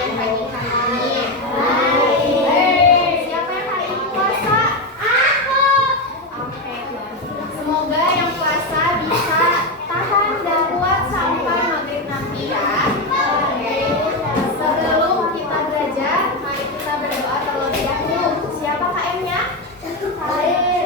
kalian pagi hari ini? Baik. Siapa yang hari ini puasa? Aku. Oke. Semoga yang puasa bisa tahan dan kuat sampai maghrib nanti ya. Oke. Sebelum kita belajar, mari kita berdoa terlebih dahulu. Siapa KM-nya? Alif.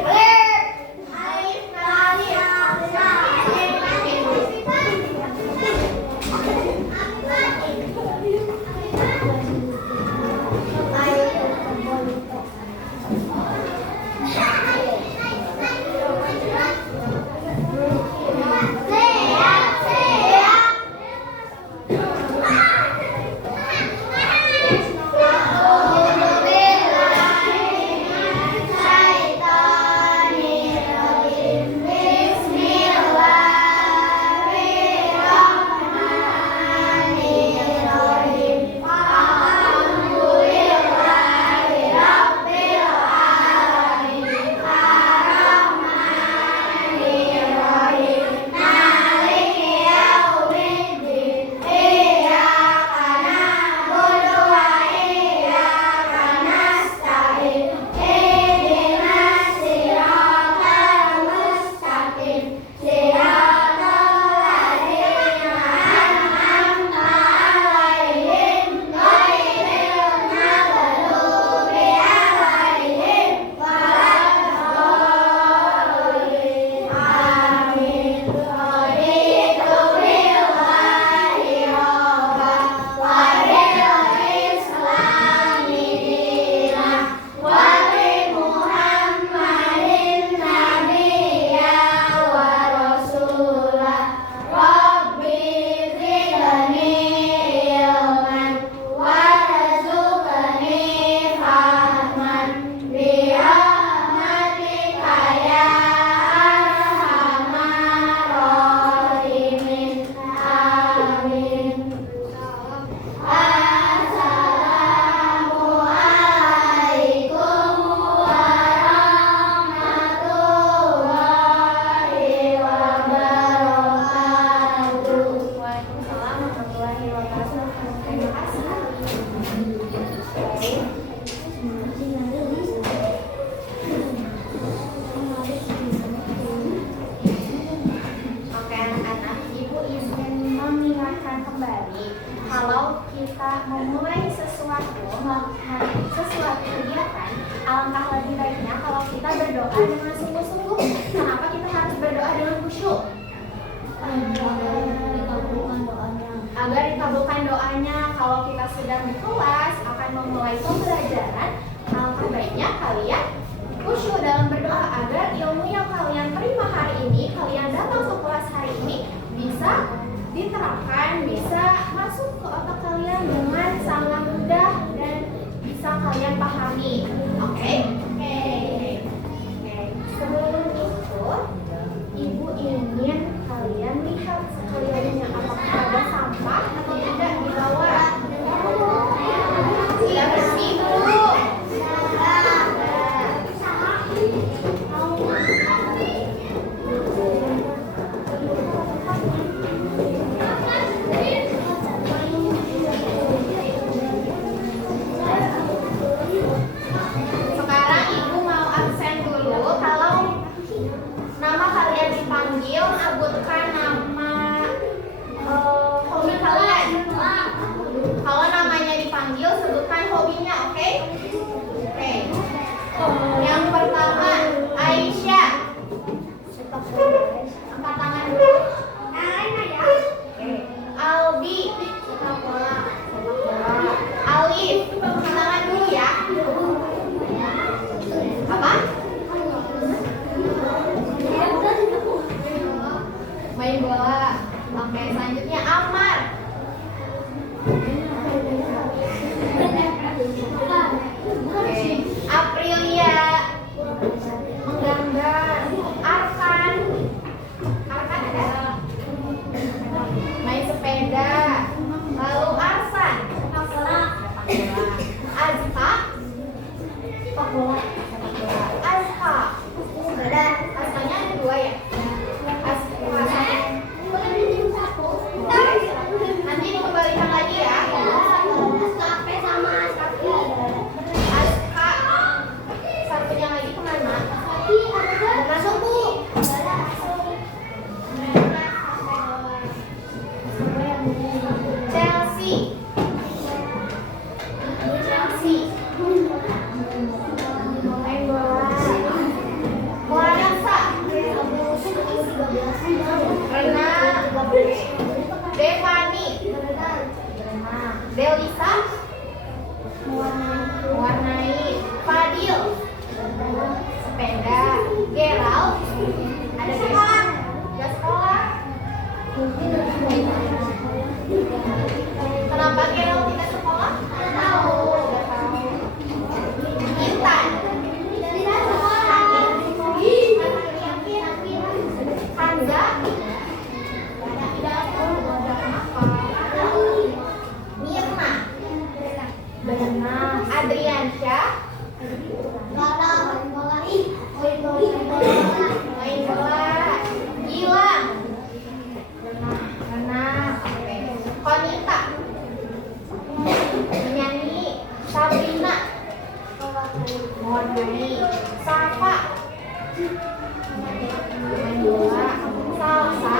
Kalau kita memulai sesuatu kegiatan, alangkah lebih baiknya kalau kita berdoa dengan sungguh-sungguh. Kenapa kita harus berdoa dengan khusyuk? Agar dikabulkan doanya. Kalau kita sedang di kelas akan memulai pembelajaran, alangkah baiknya kalian khusyuk dalam berdoa agar ilmu yang kalian terima hari ini, kalian datang ke kelas hari ini bisa diterapkan, bisa masuk ke otak kalian dengan sangat mudah dan bisa kalian pahami. Oke? Sebelum itu, Ibu ingin kalian lihat sekaliannya apakah ada sampah atau tidak di bawah. Sudah bersih dulu. Sekarang Ibu mau absen dulu. Kalau nama kalian dipanggil, sebutkan nama hobi kalian. Kalau namanya dipanggil, sebutkan hobinya, oke? Oke. Yang pertama, Aisyah. Angkat tangan dulu. Albi. Alif. Angkat tangan dulu ya. Apa? Main bola. Oke, selanjutnya Amar. Oke, Aprilia. Menggambar. Arkan. Arkan ada? Main sepeda. Lalu Arsan. Sepak bola. mewarnai. Fadil, sepeda. Gerald, ada sekolah. Gak sekolah. Kenapa Gerald tidak sekolah? Tahu. Intan, Hamza, Mirna, Adriansyah, main bola. Gilang, Konita, menyanyi. Sabrina, mewarnai. Safa, main bola. Salsa,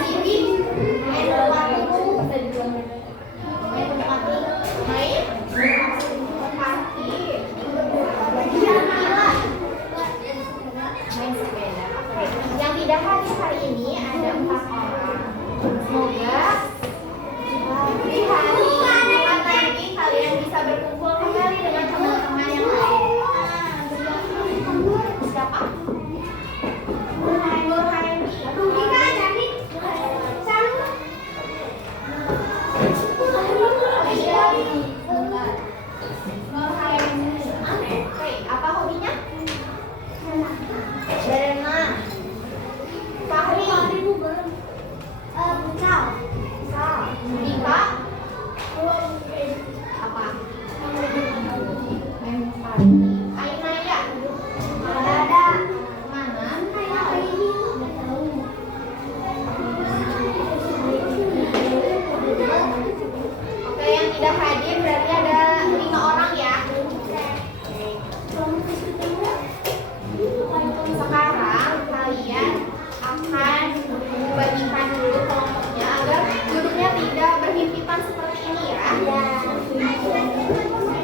Sidik, main bola. Main kaki. Jamila, main sepeda. Oke. Yang tidak hadir hari ini ada 4 orang. Semoga di hari Jumat nanti kalian bisa berkumpul kembali dengan teman-teman yang lain. Siapa? Nurhaini. Oke, apa hobinya? Berenang. Fahri. Sal. Dika. Apa? Main party. Ainaya. Ada. Mana? Oke, yang tidak hadir berarti ada 5 orang ya. Sekarang kalian akan membagikan dulu kelompoknya agar duduknya tidak berhimpitan seperti ini ya.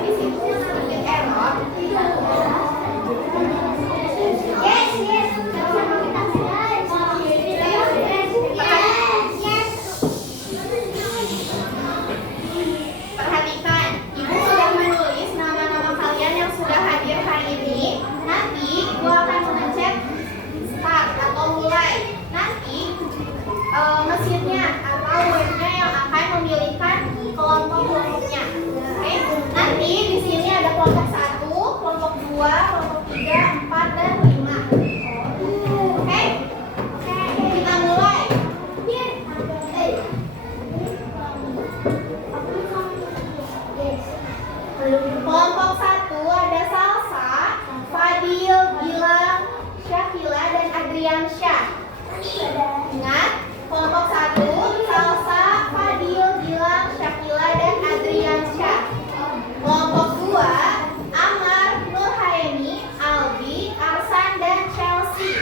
Di situ sedikit error. Perhatikan, Ibu sudah menulis nama-nama kalian yang sudah hadir hari ini. Nanti Ibu akan mengecek start atau mulai. Nanti mesinnya atau webnya yang akan memilihkan kelompok-kelompoknya. Oke, nanti di sini ada kelompok 1, kelompok 2, kelompok 3, 4 dan 5. Oke, kita mulai. Kelompok 1 ada Salsa, Fadil, Gilang, Syakila dan Adriansyah. Ingat, kelompok 1 Salsa, Fadil, Gilang, Syakila dan Adriansyah. Kelompok 2 Amar, Nurhaini, Albi, Arsan dan Chelsea.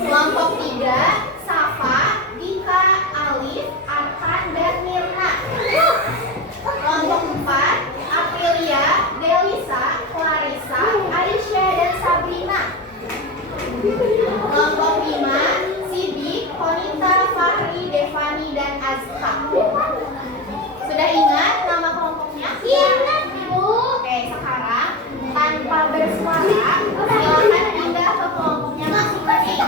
Kelompok 3 Safa, Dika, Alif, Arhan dan Mirna. Kelompok 4 Aprilia, Delisa, Clarissa, Aisyah dan Sabrina. Kelompok 5 Sidik, Konita, Fahri, Devani dan Azka. Sudah ingat nama kelompoknya? Ingat, Bu. Oke, sekarang tanpa bersuara silakan pindah ke kelompoknya masing-masing.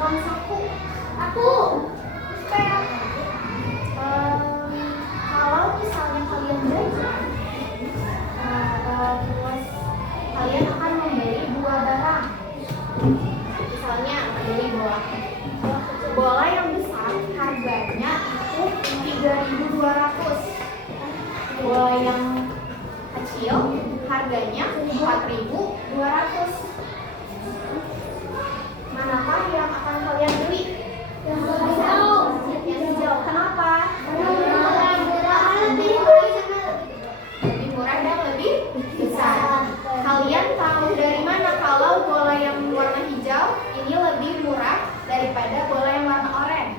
uang saku. Aku. Spare. Kalau misalnya kalian belajar, terus kalian akan membeli dua barang. Misalnya membeli bola yang besar, harganya itu 3.200. Bola yang kecil harganya 4.200. Manakah yang akan kalian beli? Yang hijau. Yang hijau. Kenapa? Lebih murah dan lebih besar. Kalian tahu dari mana kalau bola yang warna hijau ini lebih murah daripada bola yang warna oranye?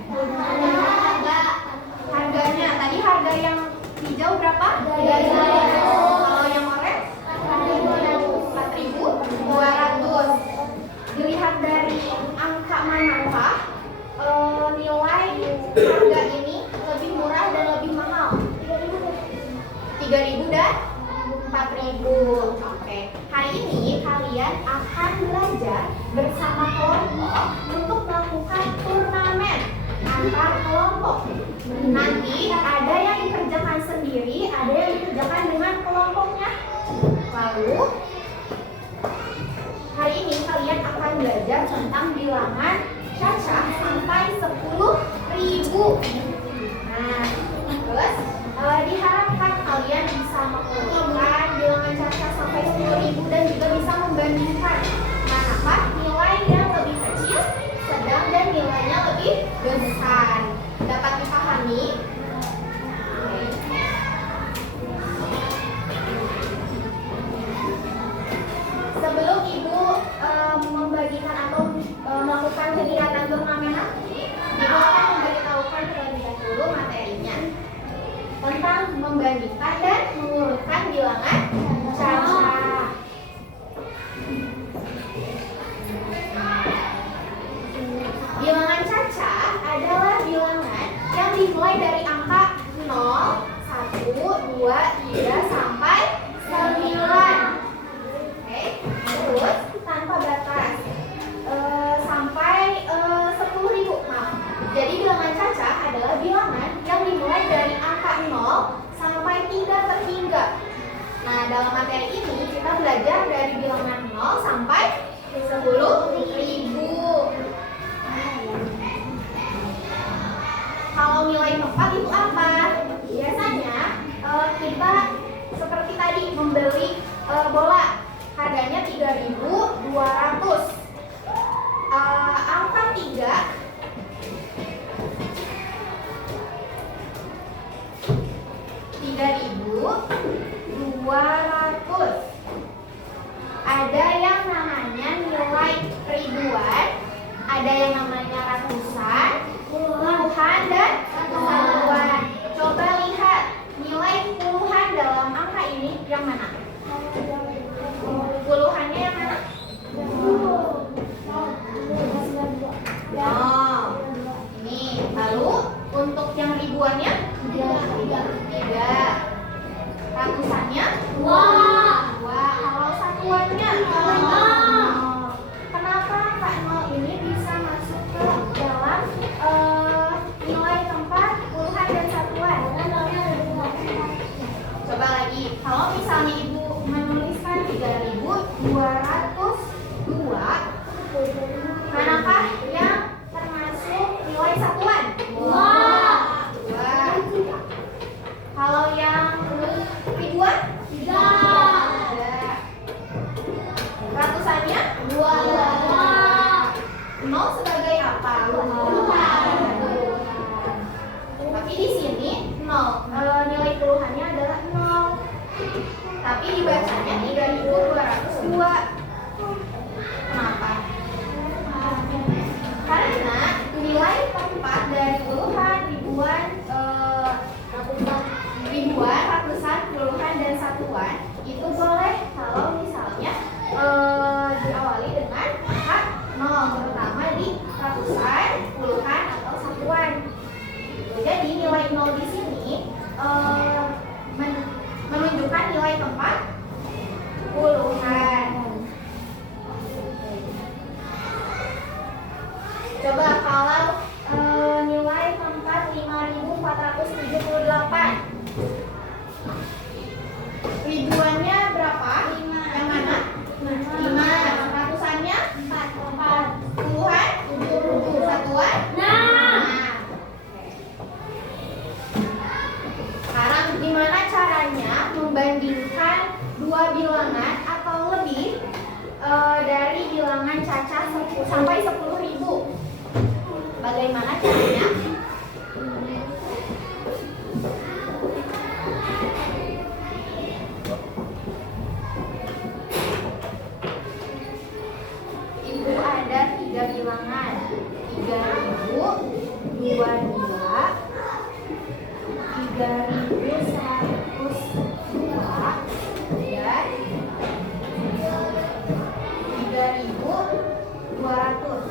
Harganya. Tadi harga yang hijau berapa? 3.200. Kalau yang oranye? 4.200. Dilihat dari angka manakah nilai harga ini lebih murah dan lebih mahal? 3.000 dan 4.000. Oke. Hari ini kalian akan belajar bersama kelompok untuk melakukan turnamen antar kelompok. Nanti ada yang dikerjakan sendiri, ada yang dikerjakan dengan kelompoknya. Lalu hari ini kalian akan belajar tentang bilangan cacah sampai 10.000. Nah, terus diharapkan kalian bisa mengumpulkan bilangan cacah sampai 10.000 dan juga bisa membandingkan manakah nilai yang lebih kecil, sedang, dan nilainya lebih besar. Dapat dipahami? Sebelum Ibu membagikan atau melakukan kegiatan turnamen nanti, Ibu akan memberitahukan terlebih dahulu materinya tentang membandingkan dan mengurutkan bilangan cacah. Bilangan cacah adalah bilangan yang dimulai dari angka 0, 1, 2, 3 sampai 9. Terus tanpa batas sampai 10.000. Jadi bilangan cacah adalah bilangan yang dimulai dari angka 0 sampai 3/3. Nah, dalam materi ini kita belajar dari bilangan 0 sampai 10.000. Kalau nilai tempat itu apa? Biasanya kita seperti tadi membeli bola. Harganya 3.200. Angka 3 3.200. Ada yang namanya nilai ribuan, ada yang namanya ratusan, puluhan, dan satuan. Coba lihat nilai puluhan dalam angka ini yang mana? Puluhannya yang mana? Oh, ini. Lalu untuk yang ribuannya? 3. Ratusannya? 2. Kalau satuannya? 0. Kenapa angka 0 ini bisa masuk ke dalam nilai tempat, puluhan, dan satuan? Coba lagi. Kalau misalnya Ibu menuliskan 3.202, manakah yang termasuk nilai satuan? 2. Kalau yang ribuan? 3. Ratusannya? 2. 0 sebagai apa? Tapi di sini 0. Nilai puluhannya adalah 0. Tapi dibacanya 3.202. Kenapa? Karena nilai tempat dari puluhan, ribuan, ratusan, puluhan, dan satuan itu boleh kalau misalnya diawali dengan angka 0, terutama di ratusan, puluhan, atau satuan. Jadi nilai 0 di sini menunjukkan nilai tempat, puluhan, sampai 10.000. Bagaimana caranya? Ibu ada 3 bilangan. 3.000, 22, 3.102, dan 3.200.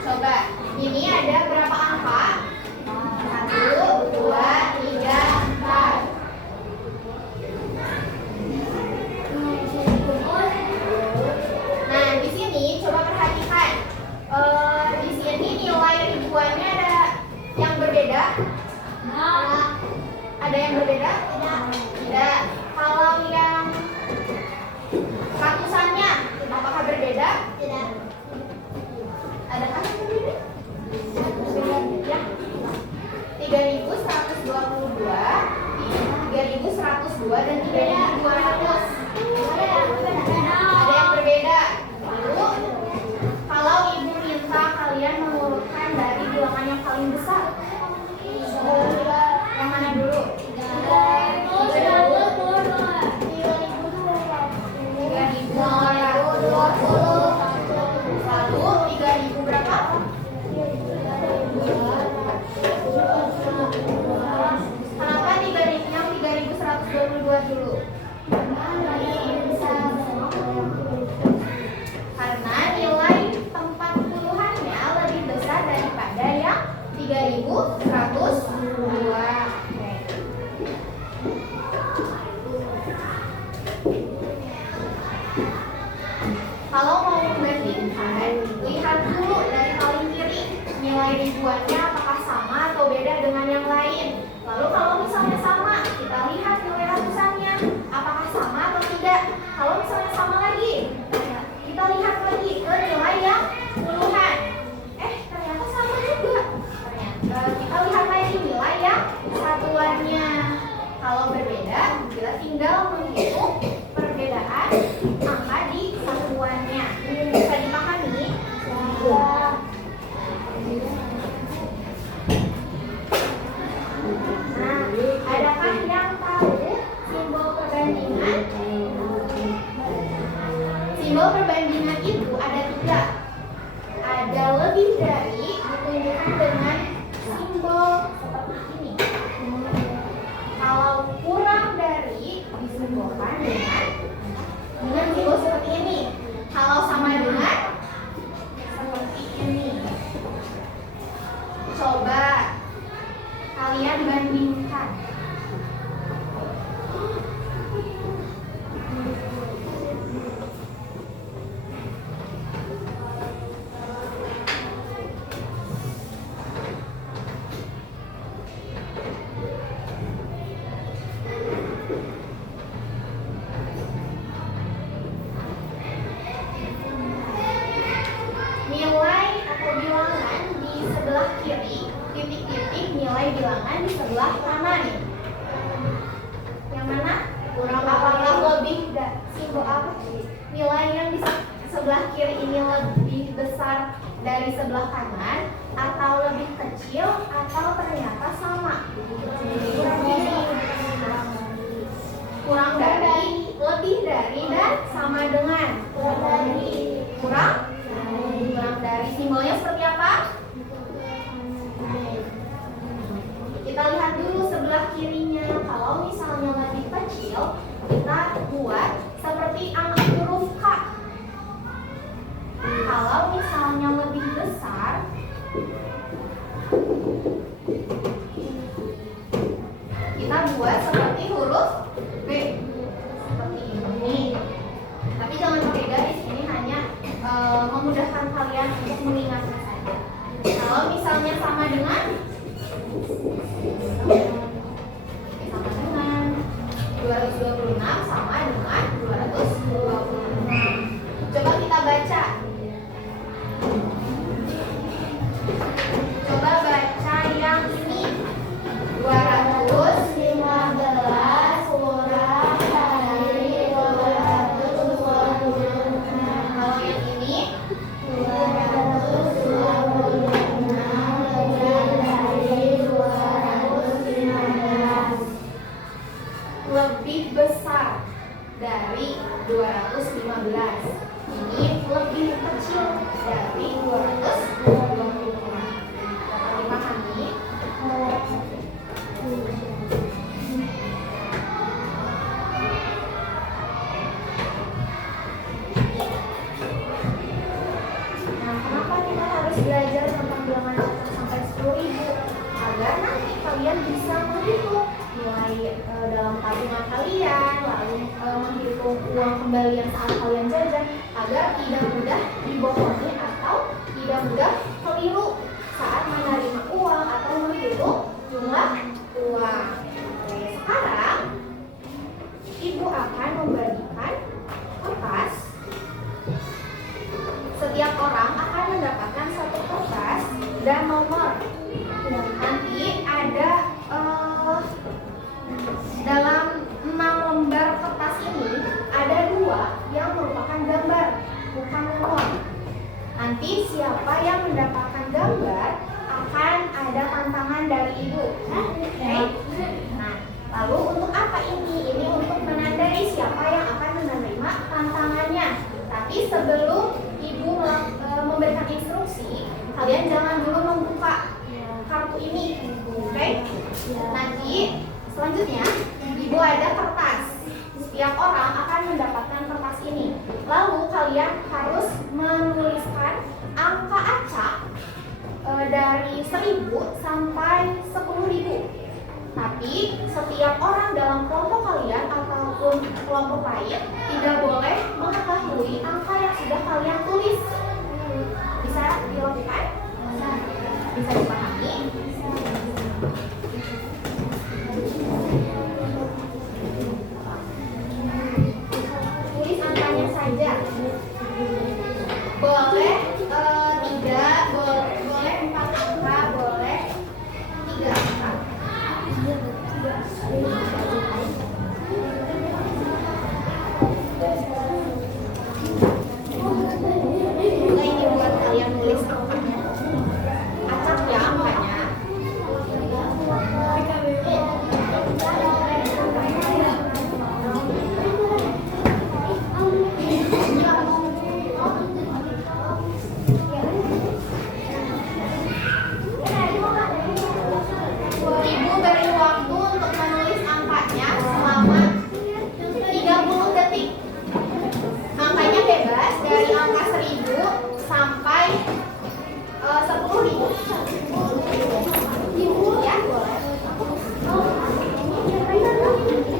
Coba, ini ada berapa angka? 1, 2, 3, 4. Nah, di sini coba perhatikan. Di sini nilai ribuannya ada yang berbeda? Ada yang berbeda? Tidak. Kalau yang ratusannya, apakah berbeda? Tidak. Adakah yang berbeda? Ya. 3.122, 3.102, dan 3.200. Ada yang berbeda. Lalu, kalau ibu minta kalian mengurutkan dari bilangan yang paling besar, yang mana dulu? 3.200. Lalu 3.000 berapa? Kenapa 3.122 dulu? Karena nilai tempat puluhannya lebih besar daripada yang 3.102. Kalau mau membandingkan, lihat dulu dari paling kiri nilai ribuannya apakah sama atau beda dengan yang lain. Lalu kalau misalnya sama, kita lihat nilai ratusannya apakah sama atau tidak. Kalau misalnya sama lagi, kita lihat lagi ke nilai yang puluhan. Ternyata sama juga. Kita lihat lagi nilai yang satuannya. Kalau berbeda, kita tinggal menghitung perbedaan angka di satuannya. Bisa dipahami? Nah, adakah yang tahu simbol perbandingan? Simbol perbandingan itu ada 3. Ada lebih dari ditunjukkan dengan simbol seperti ini. Kalau kurang dari disimbolkan dengan simbol seperti ini. Kalau sama dengan seperti ini. Coba kalian bandingkan. Nilai atau bilangan di sebelah kiri, titik-titik nilai bilangan di sebelah kanan. Yang mana? Apakah lebih simbol apa? Nilai yang di sebelah kiri ini lebih besar dari sebelah kanan, atau lebih kecil, atau ternyata sama? Kurang dari, lebih dari, dan sama dengan. Kurang dari. Simbolnya seperti apa? Kita lihat dulu sebelah kirinya. Kalau misalnya lebih kecil, kita buat seperti angka huruf K. Kalau misalnya lebih besar, kita buat seperti huruf B. Seperti ini. Tapi jangan pakai garis, ini hanya memudahkan kalian untuk mengingatnya saja. Kalau misalnya sama dengan 226 sama dengan 226. Coba kita baca. Coba baca yang ini. 256 lebih besar dari 215. Ini lebih kecil dari 225. Dapat dipahami? Nah, kenapa kita harus belajar tentang bilangan catur sampai 10.000? Agar nanti kalian bisa menghitung nilai dalam tabungan kalian, lalu menghitung uang kembalian saat kalian jajan, agar tidak mudah dibohongi atau tidak mudah keliru saat menerima uang atau menghitung jumlah uang. Oke, sekarang Ibu akan membagikan kertas. Setiap orang akan mendapatkan satu kertas dan nomor. Nanti ada dalam 6 lembar kertas ini ada 2 yang merupakan gambar, bukan nomor. Nanti siapa yang mendapatkan gambar akan ada tantangan dari Ibu. Oke? Nah, lalu untuk apa ini? Ini untuk menandai siapa yang akan menerima tantangannya. Tapi sebelum Ibu memberikan instruksi, kalian jangan dulu membuka kartu ini. Oke? Nanti selanjutnya Ibu ada kertas. Setiap orang akan mendapatkan kertas ini. Lalu kalian harus menuliskan angka acak dari 1.000 sampai 10.000. Tapi setiap orang dalam kelompok kalian ataupun kelompok lain tidak boleh mengetahui angka yang sudah kalian tulis. Bisa dilakukan? Bisa dipahami? Tulis angkanya saja. Boleh 3, boleh 4 angka, boleh 3 angka. Nah, ini buat kalian nulis angkanya. Acak ya angkanya. Ibu beri waktu untuk menulis angkanya selama 30 detik. Angkanya bebas dari angka 1.000 sampai 10.000. Ya, boleh.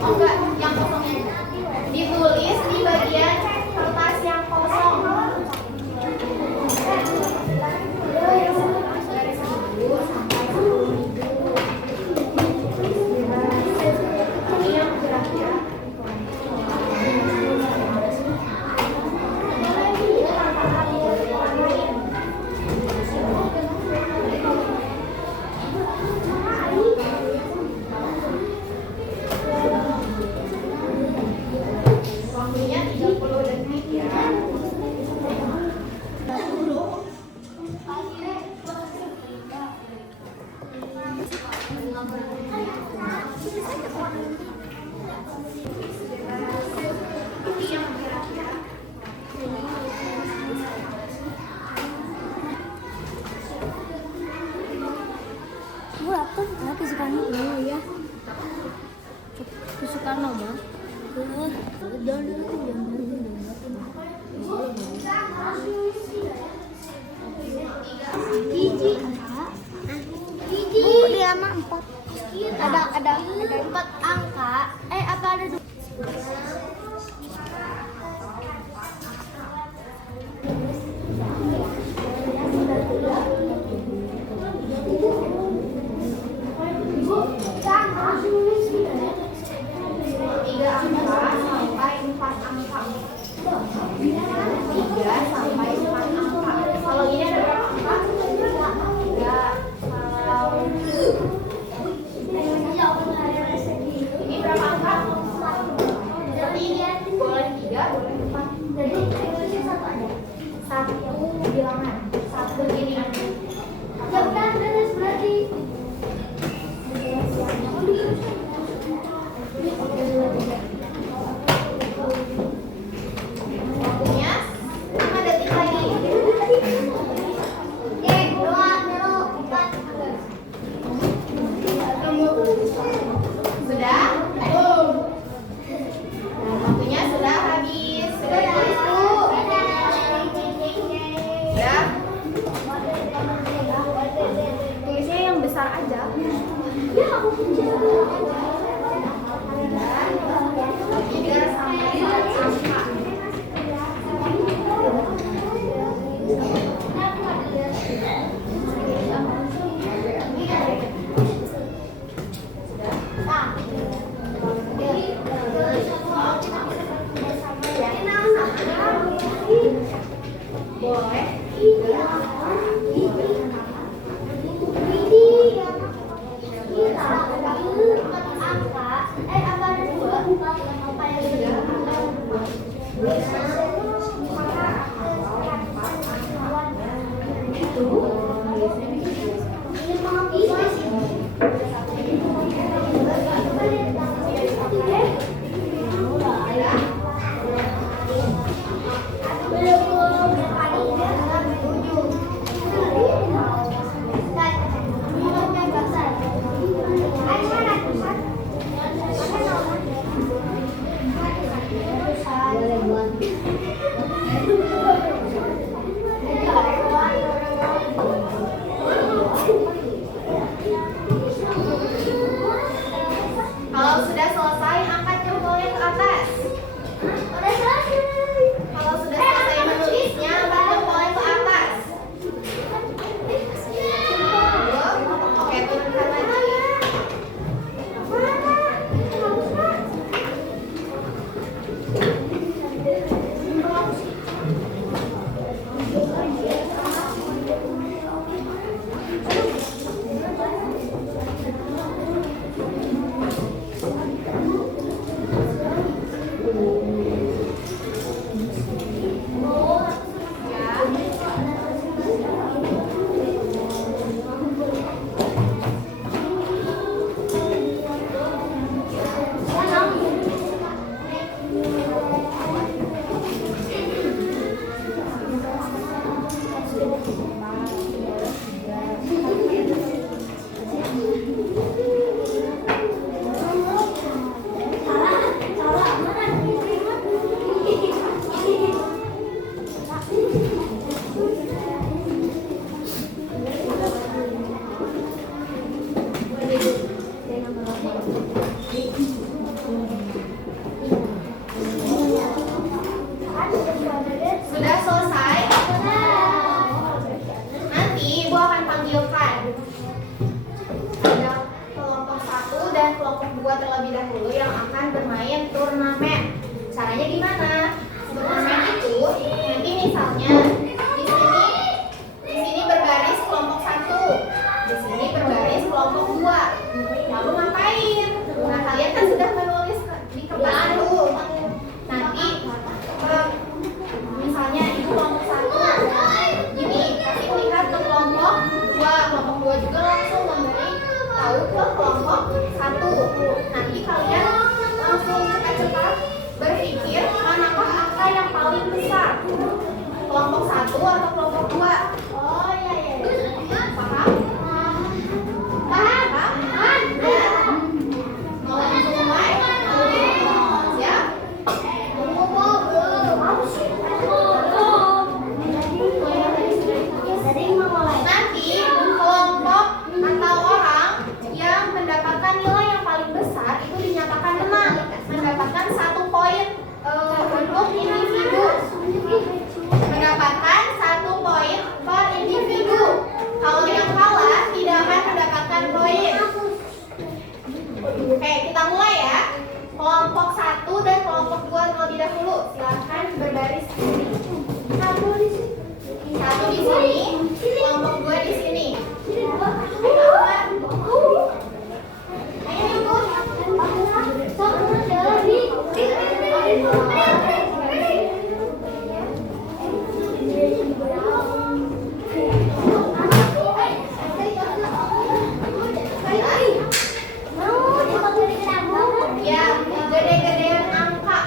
Oh enggak, yang kosongnya ditulis di bagian kertas yang kosong. Dari 1.000 sampai 10.000. Ini yang kira-kira. Waktunya 30 detik ya. Ini yang kira-kira. Aku kesukaan dulu ya. Kesukaan mama. Gigi. Bu, dia mah 4. Ada 4 angka. Apa ada 2? Kalau ini ada berapa angka? 3. Ini berapa angka? Jadi ini boleh 3, boleh 4. Jadi satu aja. Satu bilangan. Satu ini. Ya udah, berarti. sudah selesai, angkat jempolnya ke atas. Udah selesai. Kalau sudah selesai menulisnya, angkat jempolnya ke atas. Oke, turunkan lagi. Sudah selesai? Nanti Ibu akan panggilkan ada kelompok 1 dan kelompok 2 terlebih dahulu yang akan bermain turnamen. Caranya gimana? Turnamen itu nanti misalnya di sini berbaris kelompok 1, di sini berbaris kelompok 2. Lalu ngapain? Nah, kalian kan sudah menulis di kertas dulu. Nanti misalnya itu kelompok 1 gini, kasih lihat ke kelompok 2, kelompok 2 juga langsung memberi tahu ke kelompok 1. Nanti kalian langsung cepat-cepat berpikir manakah angka yang paling besar, kelompok 1 atau kelompok 2. Oh iya iya. Paham? Paham? Mau langsung mulai? Siap? Nanti kelompok atau orang yang mendapatkan nilai yang paling besar itu dinyatakan menang, mendapatkan 1 poin untuk individu, mendapatkan 1 poin per individu. Kalau yang kalah tidak akan mendapatkan poin. Oke, kita mulai ya. Kelompok 1 dan kelompok 2 terlebih dahulu. Silahkan berbaris di sini. 1 di sini, kelompok 2 di sini. Ayo ikut. Ya, gede-gedean angka.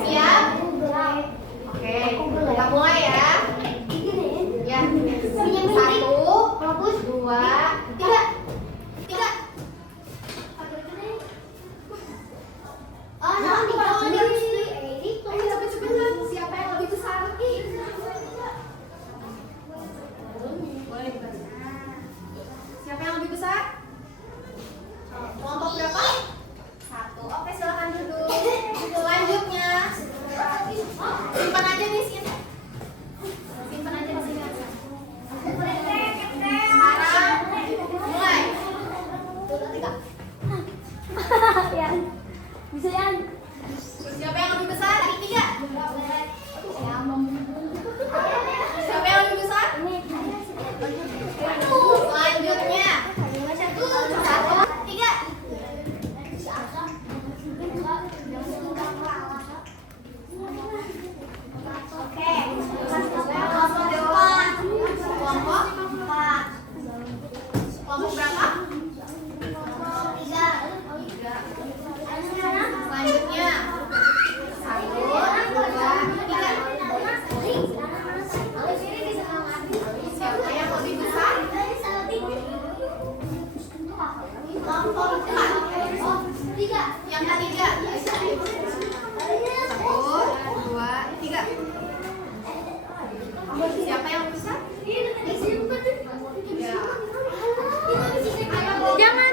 Siap? Oke, kita mulai ya. Ya, 1, 2, 3. 3. Ayo cepet-cepetan. Siapa yang lebih besar? Siapa yang lebih besar? Kelompok berapa? 1. Oke, silakan duduk. Selanjutnya, simpan aja di sini. Simpan aja di sini. Sekarang mulai. 3. Bisa Yan? Siapa yang lebih besar? 3. Siapa yang lebih besar? Selanjutnya 1, 3. Oke, langsung depan. Kelompok 4. Kelompok berapa? 3. Selanjutnya 1, 2, 3. Siapa yang lebih besar? Kelompok 4. Yang ketiga. 1, 2, 3. Siapa yang besar? Ya. Jangan.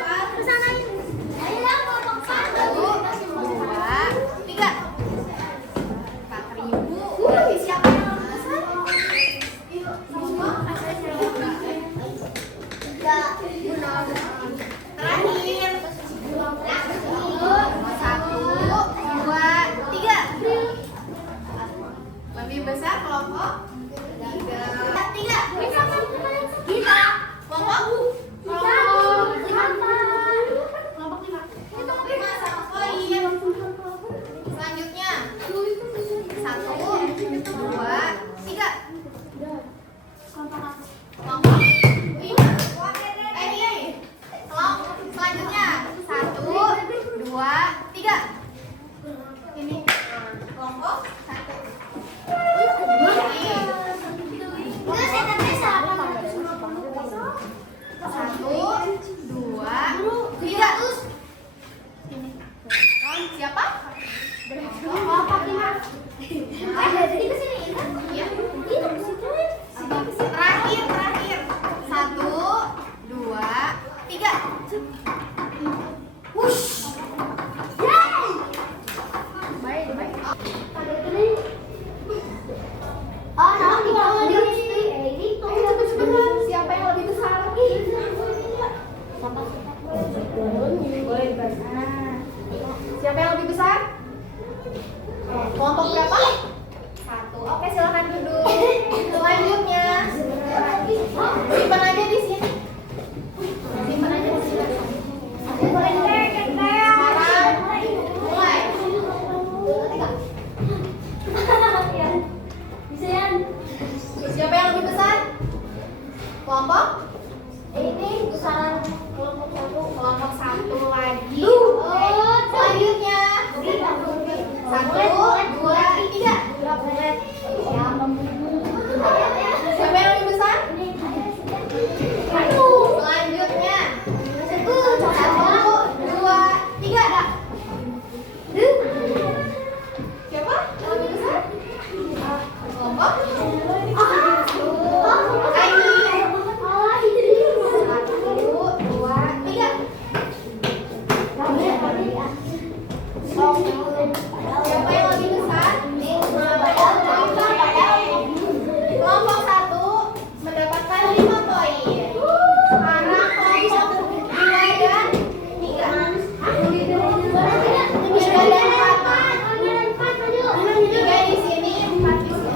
Nah, siapa yang lebih besar? Kelompok berapa? 1. Oke, silakan duduk. Selanjutnya, simpan aja di sini. Simpan aja di sini. Sekarang mulai. Siapa yang lebih besar? Kelompok? Ini besaran kelompok 1. Kelompok 1 lagi. Oke. Selanjutnya 1, 2, 3. Siapa yang lebih besar? Selanjutnya 1, 2, 3. Siapa yang lebih besar? Kelompok? Lagi. 1, 2, 3. Siapa yang lebih besar? Kelompok 1 mendapatkan 5 poin. Sekarang kelompok 2 dan 3. 3 dan 4. 3 di sini, 4 di sini.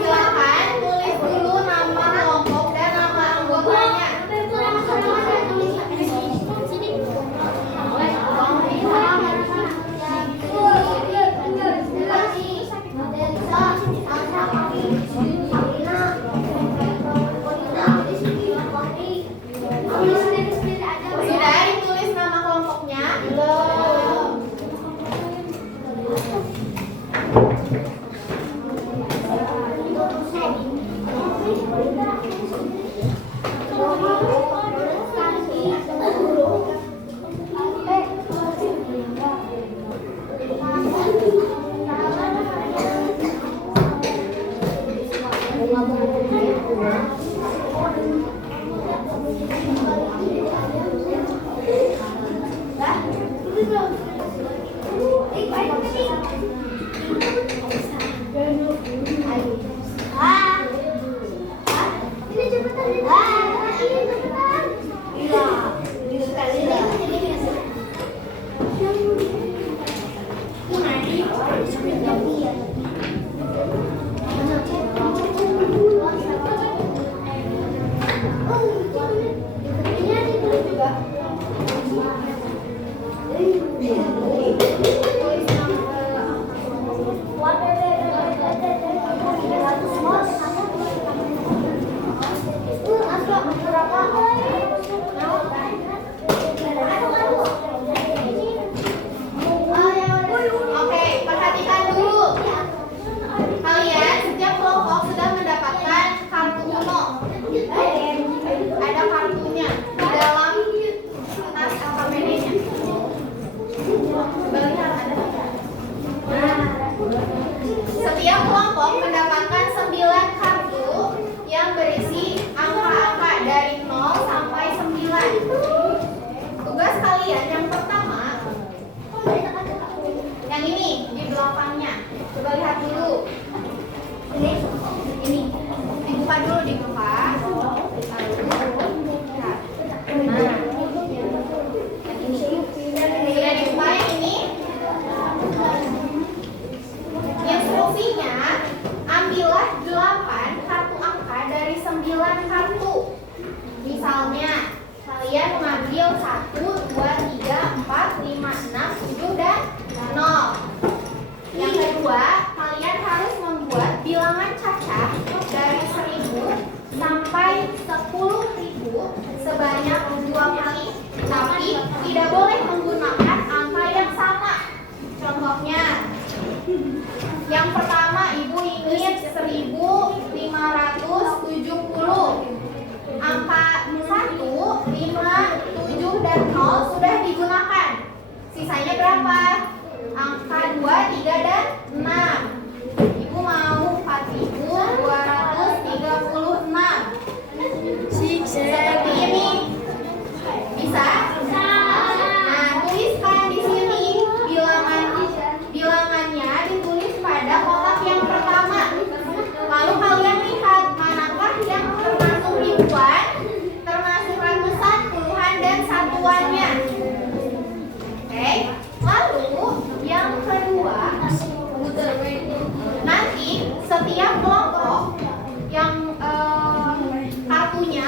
Silakan tulis dulu nama kelompok dan nama anggotanya. Sudah ditulis nama kelompoknya? Belum. Oke, perhatikan dulu. Kalian setiap kelompok sudah mendapatkan kartu Uno. Ada kartunya di dalam tas LKPD-nya. Coba lihat ada tidak? Nah, setiap kelompok mendapatkan 9 kartu yang berisi angka-angka dari 0 sampai 9. Tugas kalian yang pertama, yang ini di belakangnya. Coba lihat dulu. Ini dibuka dulu, dibuka. Nah, yang ini sudah dibuka. Yang ini instruksinya, ambillah 8 kartu angka dari 9 kartu. Misalnya kalian mengambil 1, 2, 3, 4, 5, 6, 7, dan 0. Yang kedua, kalian harus membuat bilangan cacah dari 1000 sampai 10.000 sebanyak 2 kali. Tapi tidak boleh menggunakan angka yang sama. Contohnya, yang pertama ibu ingin 1570. Angka 1, 5, 7, dan 0 sudah digunakan. Sisanya berapa? Angka 2, 3, dan 6. Ibu mau 4.236. Seperti ini. Bisa? Nah, tuliskan di sini bilangannya ditulis pada kotak yang pertama. Lalu kalian lihat manakah yang termasuk ribuan, termasuk ratusan, puluhan, dan satuannya. Oke. Lalu yang kedua, nanti setiap kelompok yang kartunya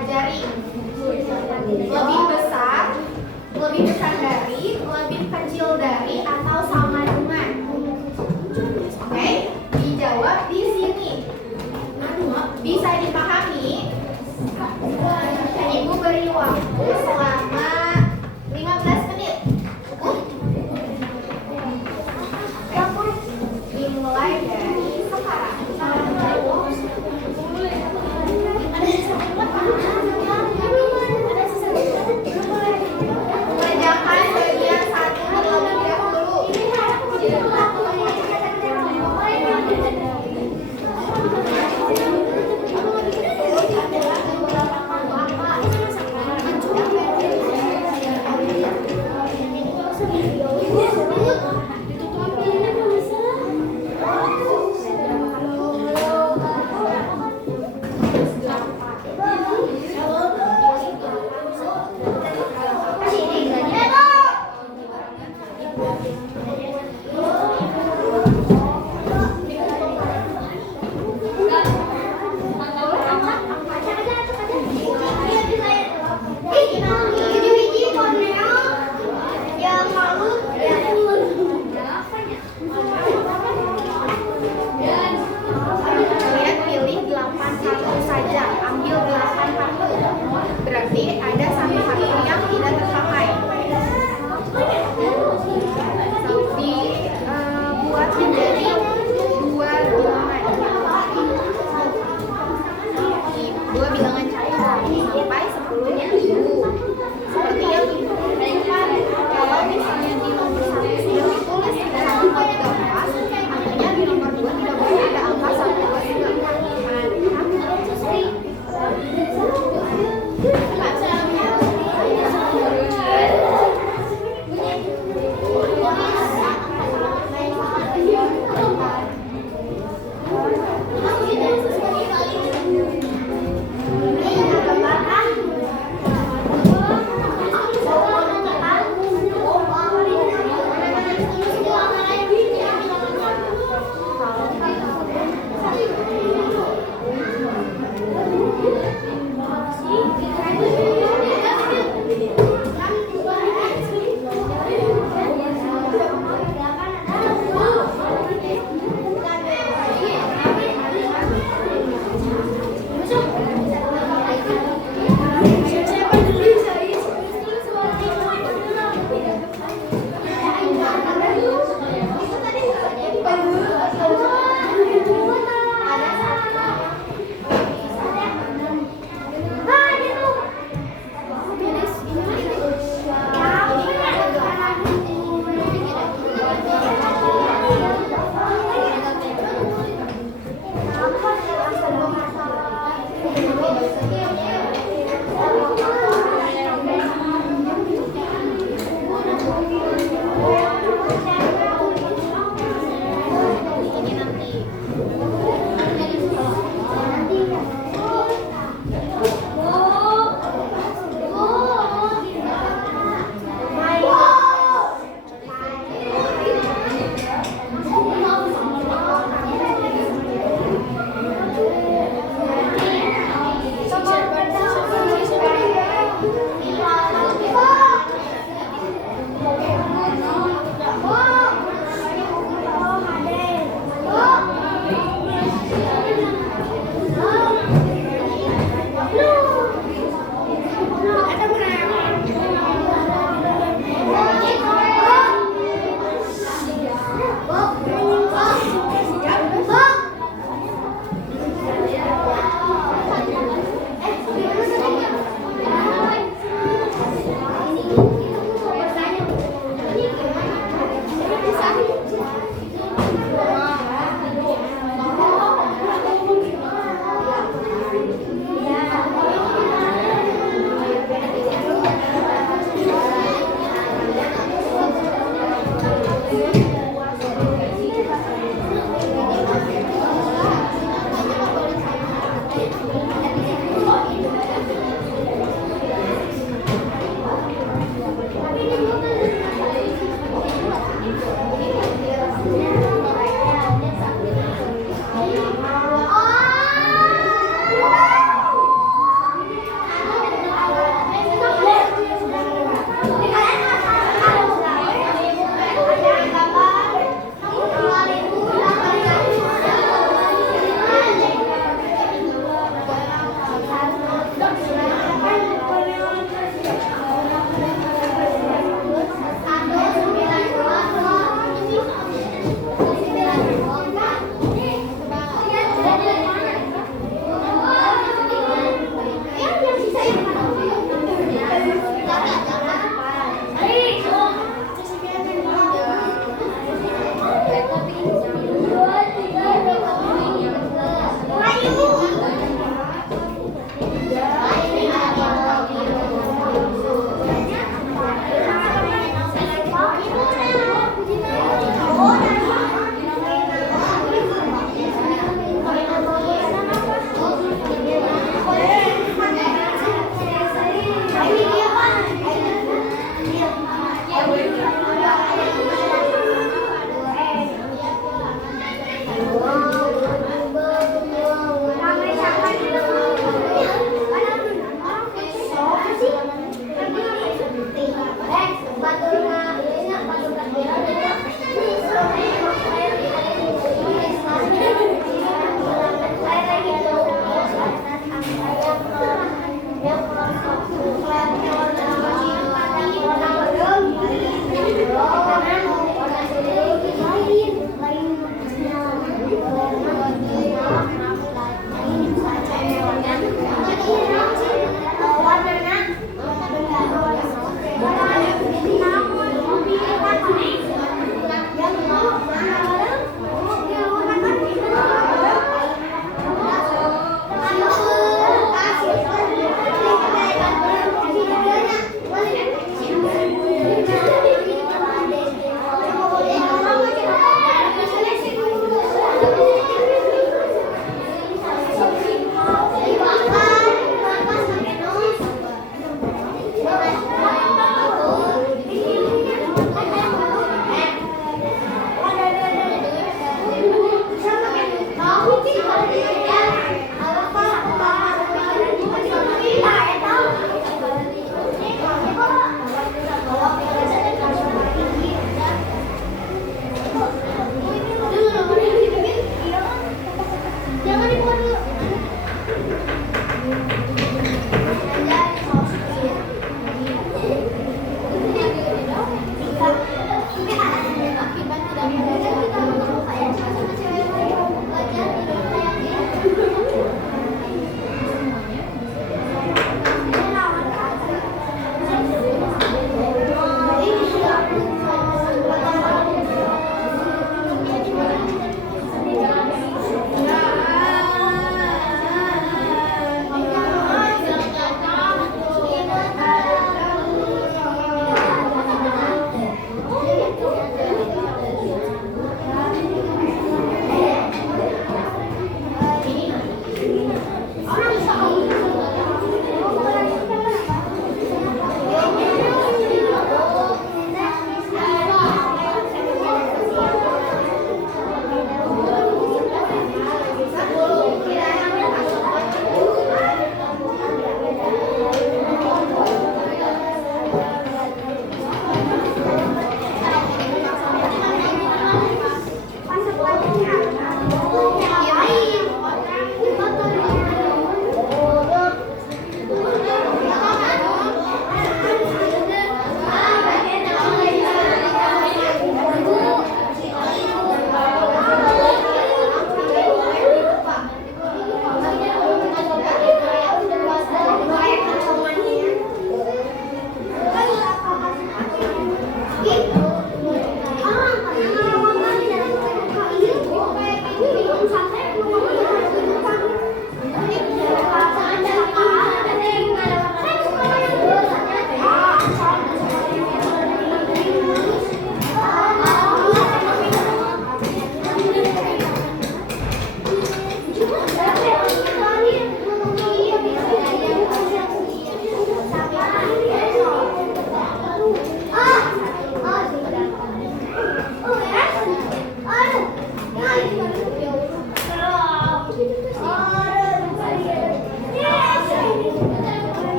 pelajari? Lebih besar dari, lebih kecil dari, atau sama dengan? Oke, dijawab di sini. Bisa dipahami? Ibu beri waktu selama 15 menit. Dimulai dari sekarang.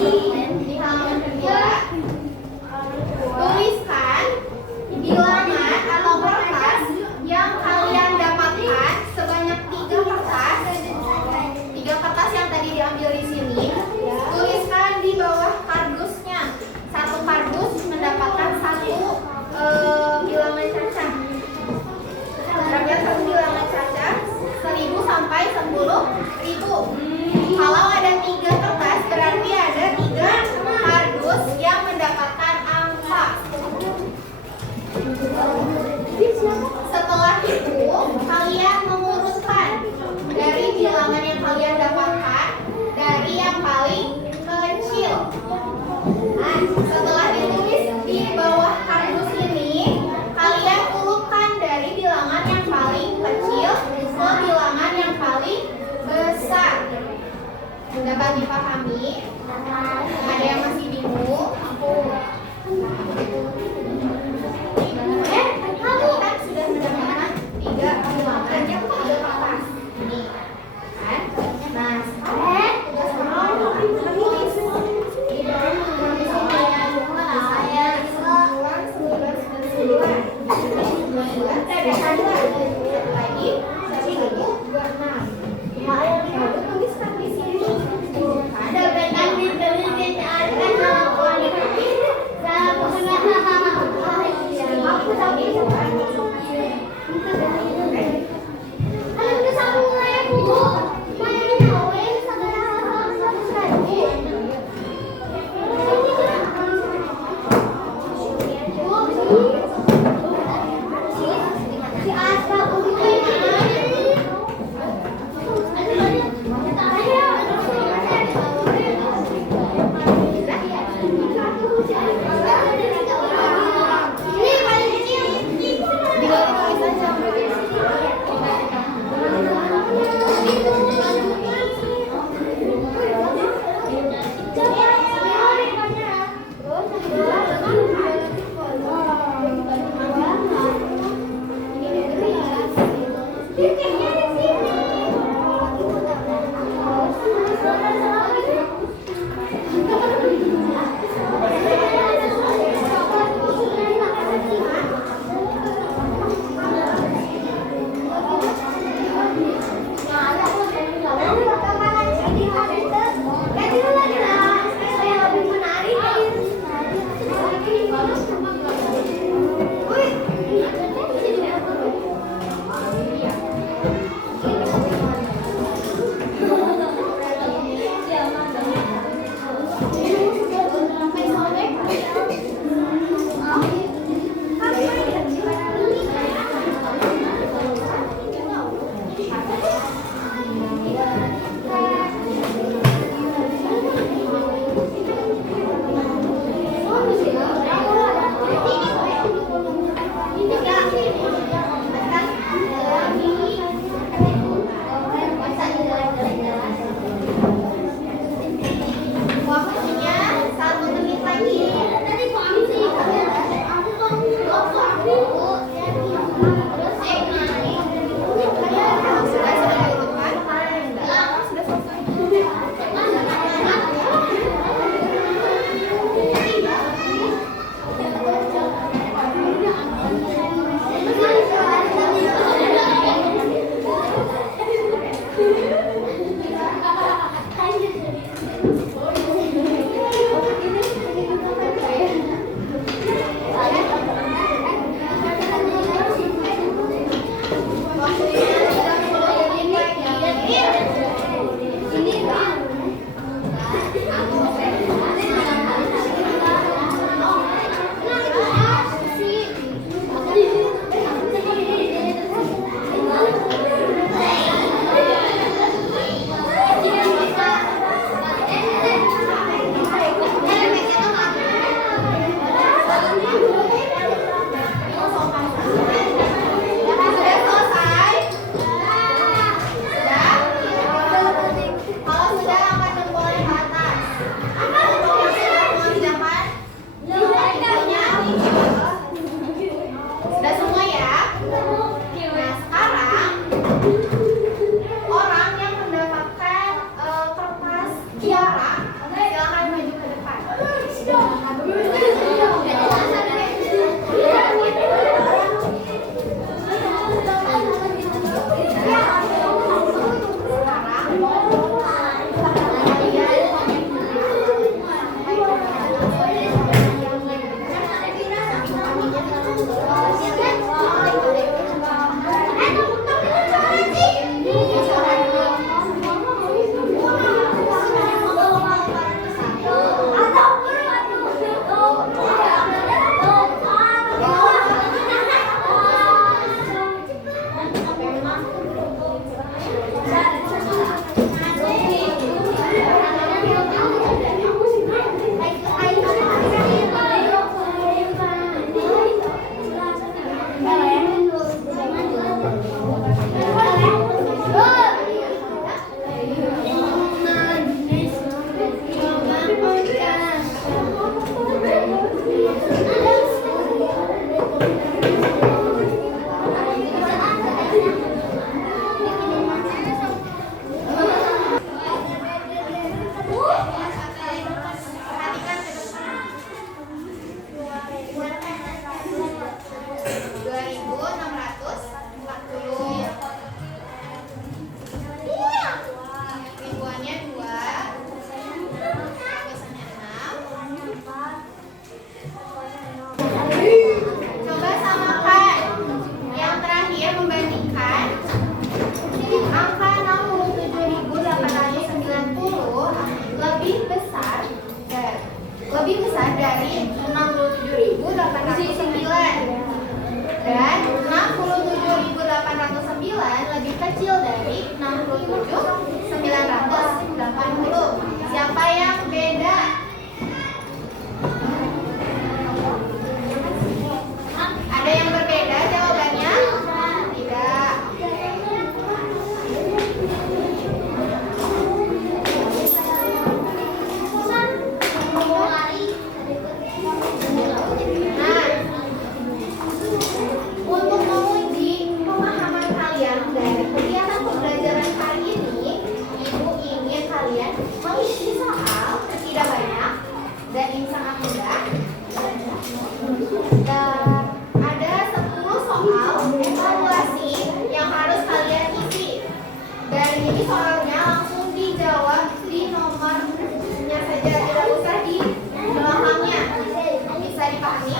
Di halaman kedua, tuliskan bilangan atau kertas yang kalian dapatkan sebanyak 3 kertas. 3 kertas yang tadi diambil di sini. Tuliskan di bawah kardusnya. Satu kardus mendapatkan satu bilangan cacah. Berapa satu bilangan cacah? 1000 sampai 10.000. Kalau ada 3 kertas, berarti ada 3 kardus yang mendapatkan angka. Setelah itu, kalian mengurutkan dari bilangan yang kalian dapatkan dari yang paling kecil. Nah, setelah ditulis di bawah kardus ini, kalian urutkan dari bilangan yang paling kecil ke bilangan yang paling besar. Dapat dipahami? Ada yang masih bingung? Kamu kan sudah mendapatkan 3 bilangan yang 3 kertas. Ini kan? Nah, sekarang tugas kamu menulis. Di bawah menulis saya 9 lagi 1 2 6. Lalu tuliskan di sini. Ada lebih besar dari 67.809 dan 67.809 lebih kecil dari 67.980. Siapa yang beda? Ada yang berbeda jawabannya? Tidak. Nah, untuk menguji pemahaman kalian dari kegiatan pembelajaran kali ini, Ibu ingin kalian mengisi soal tidak banyak dan ini sangat mudah. Dan ada 10 soal evaluasi yang harus kalian isi. Dan ini soalnya langsung dijawab di nomornya saja, tidak usah di belakangnya. Bisa dipahami?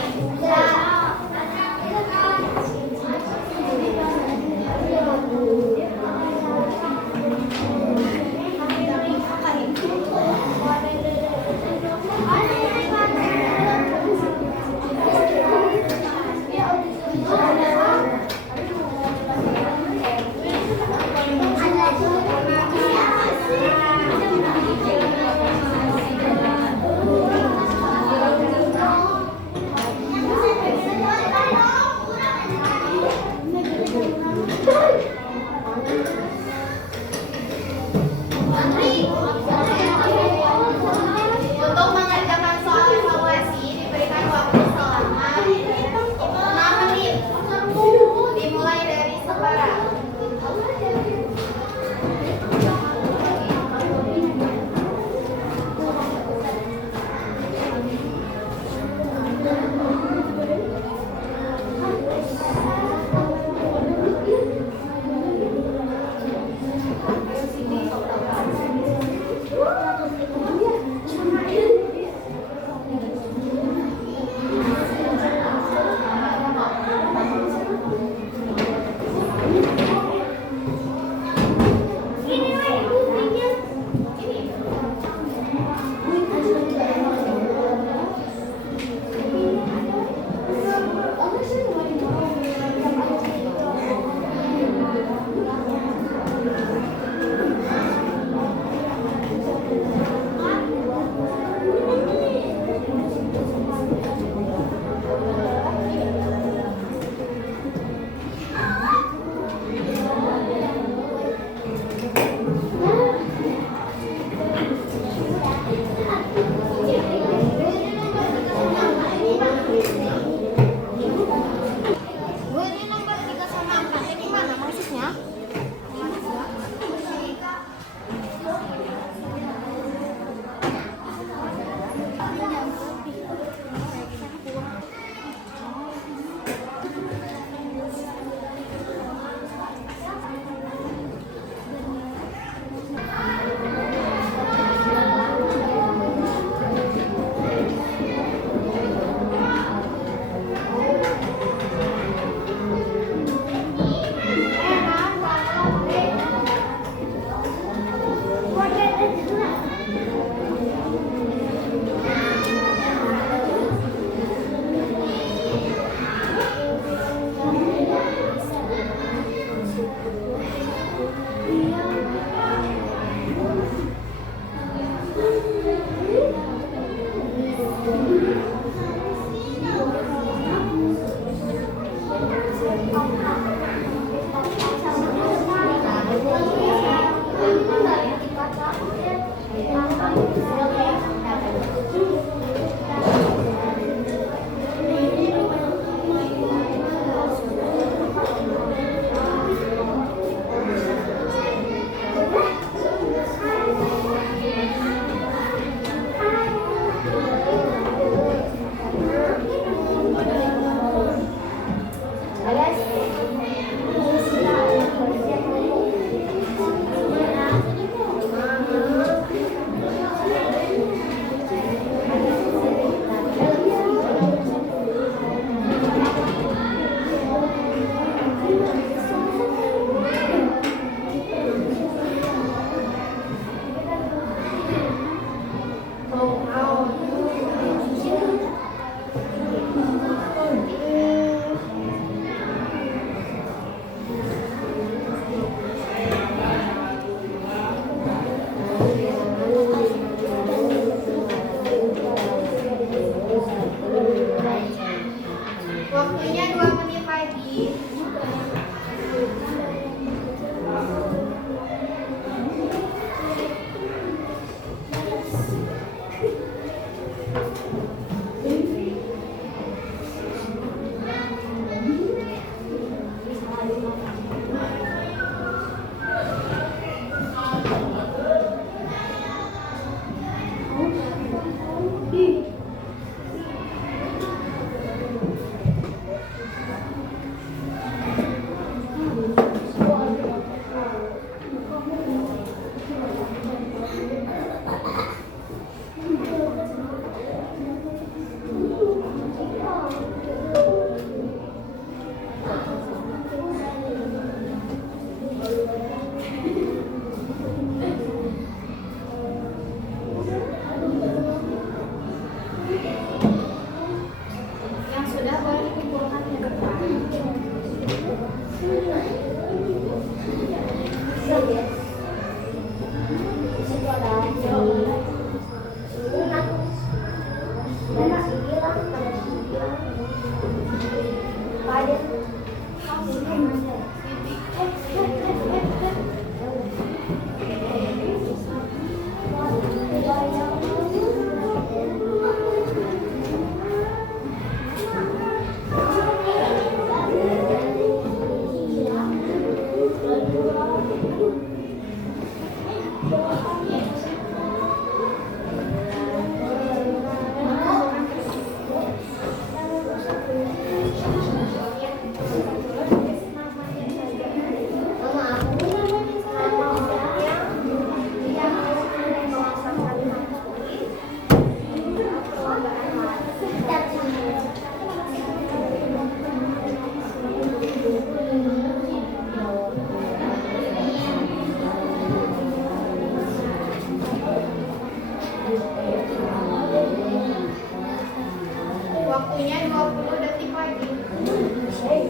20 detik lagi. 19,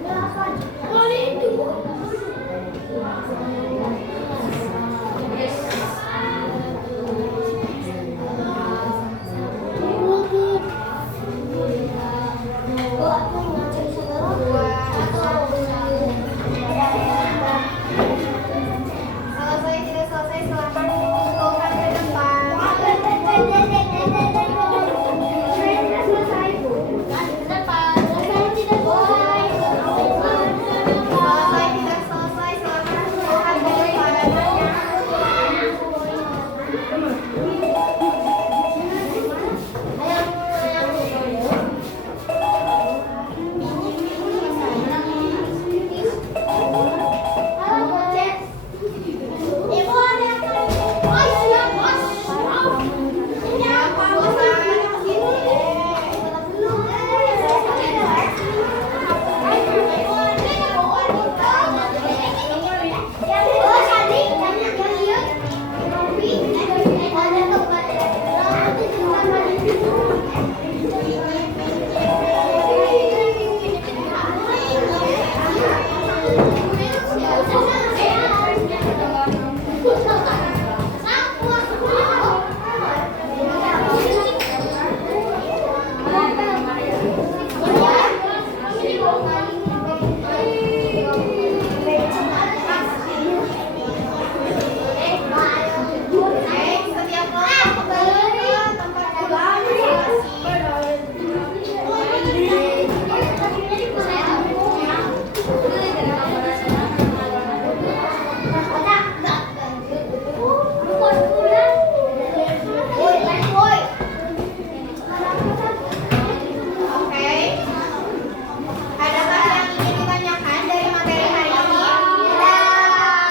8, kalau itu. Selesai tidak selesai silakan kumpulkan ke depan. Selesai tidak selesai silakan kumpulkan ke setiap kelompok kembali ke tempat duduk Oke. Adakah yang ingin ditanyakan dari materi hari ini?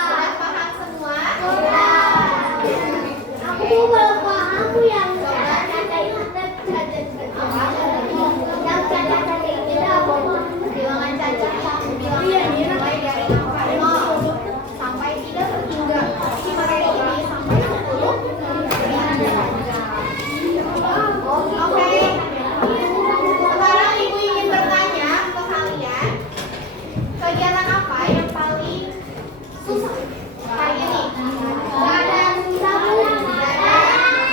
Sudah paham semua? Aku belum paham yang Bilangan cacat bilangan dimulai dari angka 0 sampai tidak terhingga. Di materi ini sampai 10 Oke. Sekarang ibu ingin bertanya ke kalian, kegiatan apa yang paling susah hari ini? Gak ada yang susah, Bu.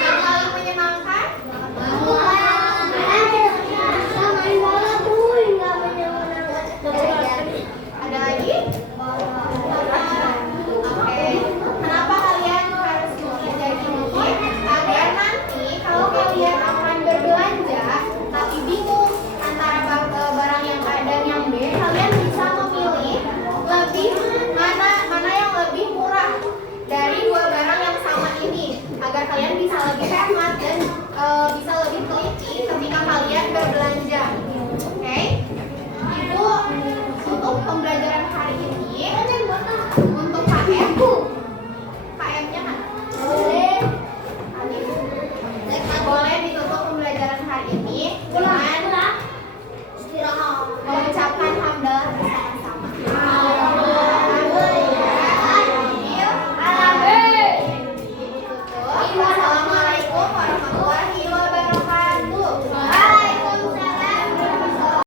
Yang paling menyenangkan? Main bola, Bu. Nggak menyenangkan. Ada lagi? Oke. Kenapa kalian harus menjadi ini? Agar nanti kalau kalian akan berbelanja tapi bingung antara barang yang A dan yang B, kalian bisa memilih lebih mana yang lebih murah dari dua barang yang sama ini, agar kalian bisa lebih hemat dan bisa lebih teliti ketika kalian berbelanja. Oke? Ibu untuk pembelajaran hari ini untuk KF